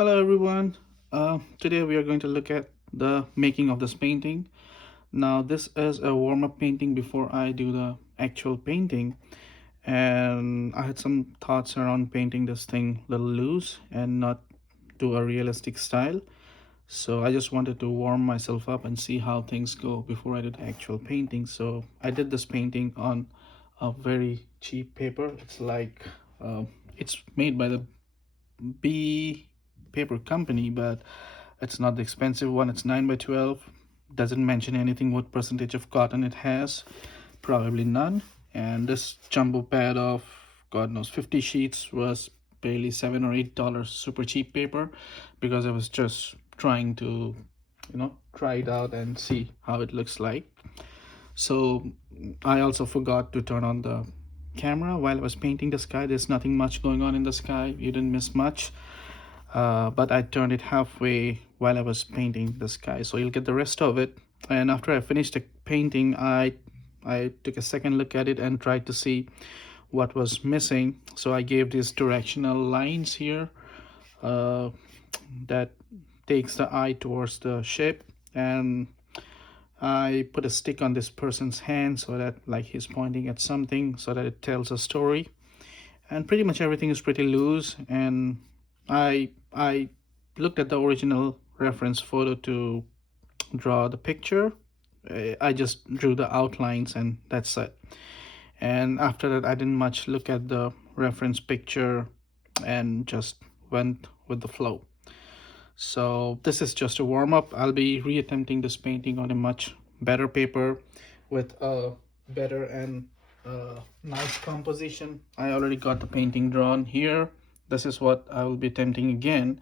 Hello everyone. Today we are going to look at the making of this painting. Now this is a warm-up painting before I do the actual painting, and I had some thoughts around painting this thing a little loose and not do a realistic style. So I just wanted to warm myself up and see how things go before I did the actual painting. So I did this painting on a very cheap paper. It's made by the B paper company, but it's not the expensive one. It's 9 by 12. Doesn't mention anything what percentage of cotton it has. Probably none. And this jumbo pad of God knows 50 sheets was barely $7 or $8. Super cheap paper, because I was just trying to try it out and see how it looks like. So I also forgot to turn on the camera while I was painting the sky. There's nothing much going on in the sky. You didn't miss much. But I turned it halfway while I was painting the sky, so you'll get the rest of it. And after I finished the painting, I took a second look at it and tried to see what was missing. So I gave these directional lines here uh, that takes the eye towards the shape, and I put a stick on this person's hand so that like he's pointing at something so that it tells a story. And pretty much everything is pretty loose, and I looked at the original reference photo to draw the picture. I just drew the outlines and that's it. And after that I didn't much look at the reference picture and just went with the flow. So this is just a warm-up. I'll be reattempting this painting on a much better paper with a better and nice composition. I already got the painting drawn here. This is what I will be attempting again,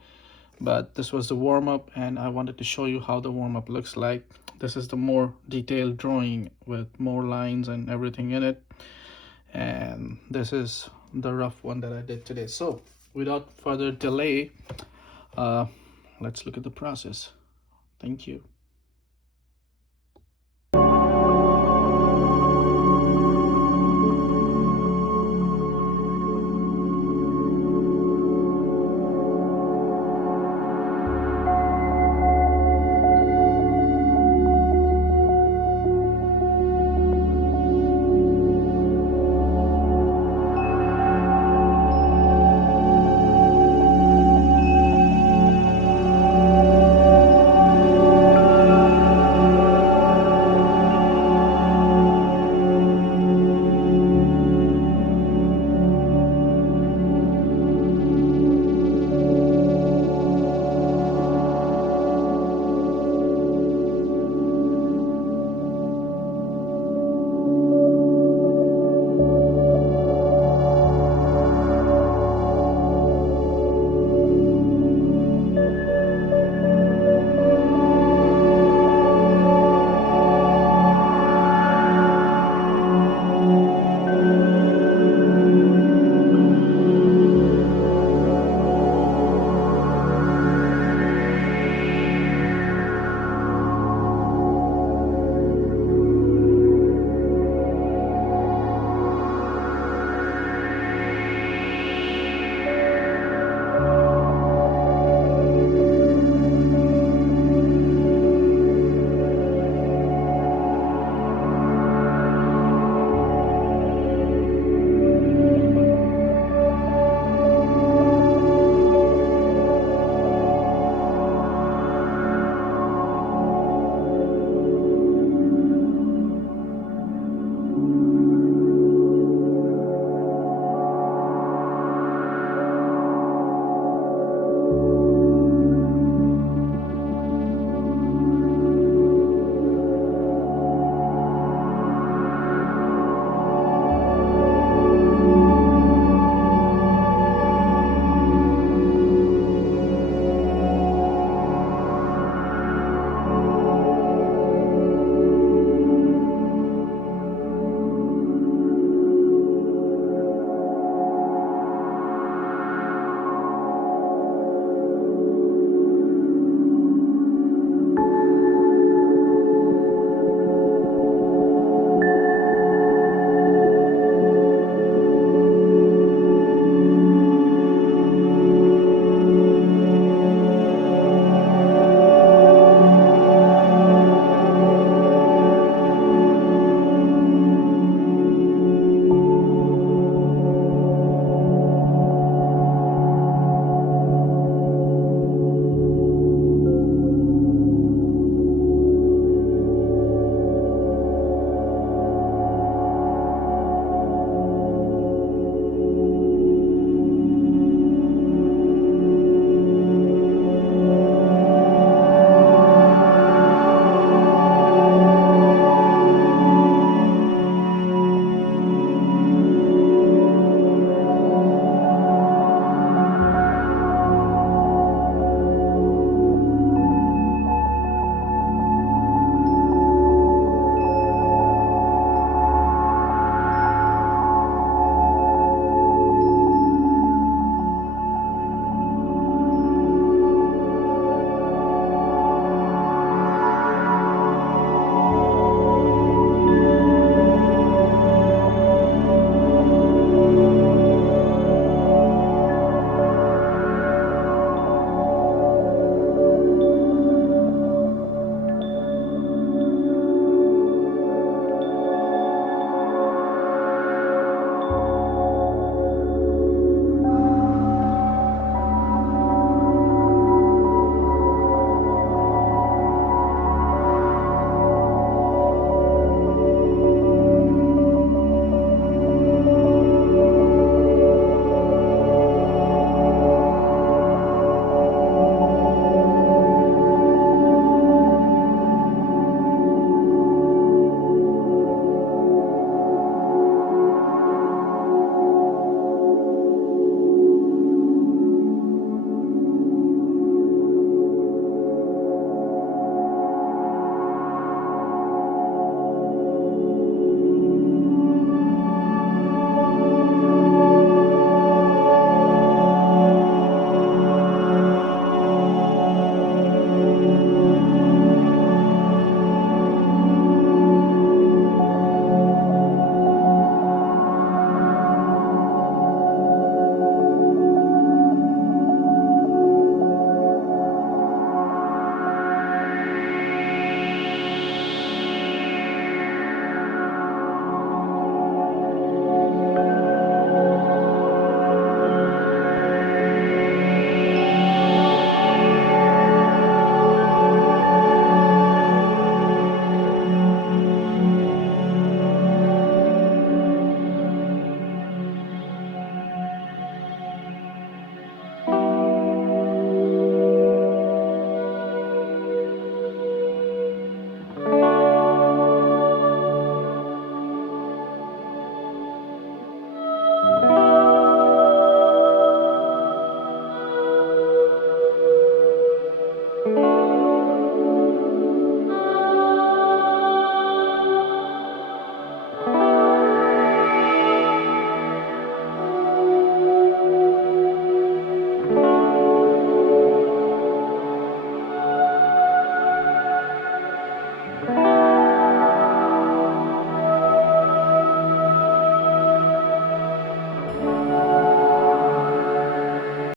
but this was the warm-up and I wanted to show you how the warm-up looks like. This is the more detailed drawing with more lines and everything in it, and this is the rough one that I did today. So without further delay, let's look at the process. Thank you.